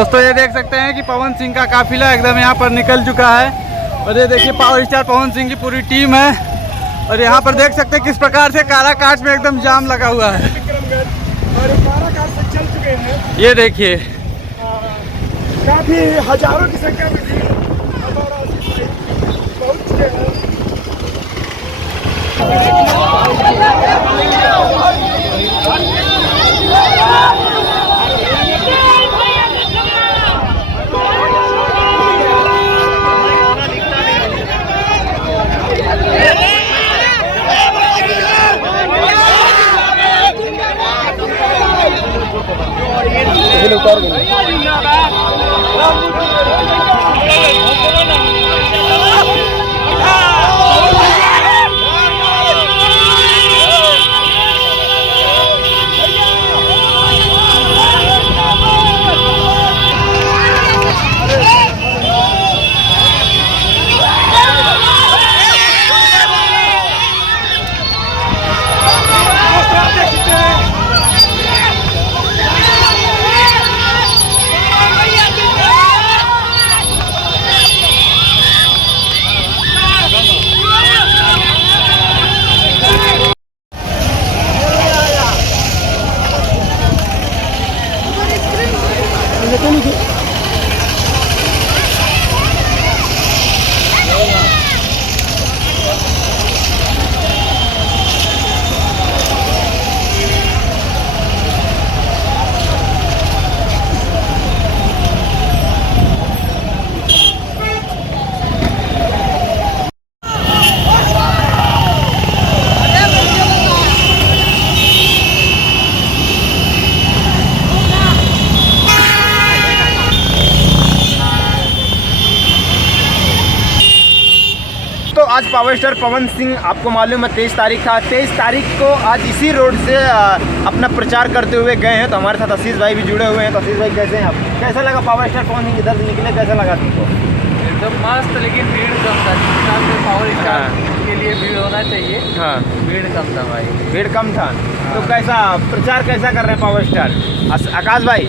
दोस्तों ये देख सकते हैं कि पवन सिंह का काफिला एकदम यहाँ पर निकल चुका है और ये देखिए पावर स्टार पवन सिंह की पूरी टीम है और यहाँ पर देख सकते हैं किस प्रकार से काराकाट में एकदम जाम लगा हुआ है और काराकाट से चल चुके हैं। ये देखिए काफी हजारों की संख्या में पहुंच चुके हैं। तो आज पावर स्टार पवन सिंह आपको मालूम है 23 तारीख था। 23 तारीख को आज इसी रोड से अपना प्रचार करते हुए गए हैं। तो हमारे साथ आशीष भाई भी जुड़े हुए हैं। तो आशीष भाई कैसे हैं आप? कैसा लगा पावर स्टार पवन सिंह इधर से निकले, कैसा लगा तुमको? एकदम मस्त, लेकिन भीड़ कम था। पावर स्टार के लिए भीड़ होना चाहिए। हाँ, भीड़ कम था भाई, भीड़ कम था। तो कैसा प्रचार कैसा कर रहे हैं पावर स्टार? आकाश भाई,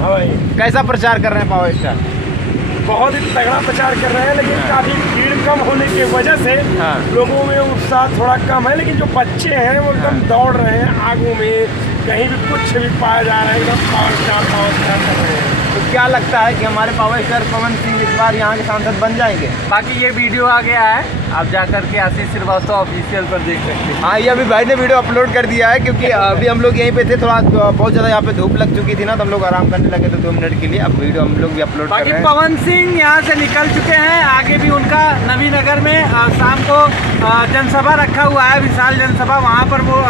हाँ भाई, कैसा प्रचार कर रहे हैं पावर स्टार? बहुत ही तगड़ा प्रचार कर रहे हैं, लेकिन काफी भीड़ कम होने की वजह से लोगों में उत्साह थोड़ा कम है। लेकिन जो बच्चे हैं वो एकदम दौड़ रहे हैं आगू में, कहीं भी कुछ भी पाया जा रहा है, एकदम पावर स्टार कर रहे हैं। तो क्या लगता है कि हमारे पावर स्टार पवन सिंह इस बार यहाँ के सांसद बन जाएंगे? बाकी ये वीडियो आ गया है, आप जाकर के आशीष श्रीवास्तव ऑफिशियल पर देख सकते हैं। हाँ, ये अभी भाई ने वीडियो अपलोड कर दिया है, क्योंकि अभी हम लोग यहीं पे थे, थोड़ा बहुत ज़्यादा यहाँ पे धूप लग चुकी थी ना, तो हम लोग आराम करने लगे थे 2 मिनट के लिए। अब वीडियो हम लोग भी अपलोड कर बाकी रहे हैं। पवन सिंह यहाँ से निकल चुके हैं। आगे भी उनका नवीनगर में शाम को जनसभा रखा हुआ है, विशाल जनसभा। वहाँ पर वो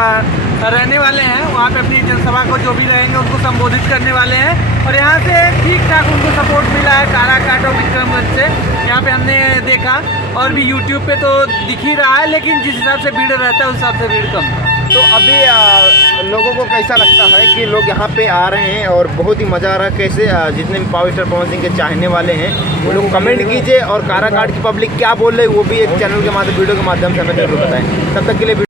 रहने वाले हैं, वहाँ पे अपनी जनसभा को जो भी रहेंगे उनको संबोधित करने वाले हैं। और यहाँ से ठीक ठाक उनको सपोर्ट मिला है काराकाट और विक्रमगंज से। यहाँ पे हमने देखा, और भी यूट्यूब पे तो दिख ही रहा है, लेकिन जिस हिसाब से भीड़ रहता है उस हिसाब से भीड़ कम था। तो अभी लोगों को कैसा लगता है कि लोग यहाँ पे आ रहे हैं और बहुत ही मज़ा आ रहा है? कैसे जितने भी पावर स्टार पवन सिंह के चाहने वाले हैं वो लोग कमेंट कीजिए, और काराकाट की पब्लिक क्या बोल रही है वो भी एक चैनल के माध्यम, वीडियो के माध्यम से हमें जरूर बताएं। तब तक के लिए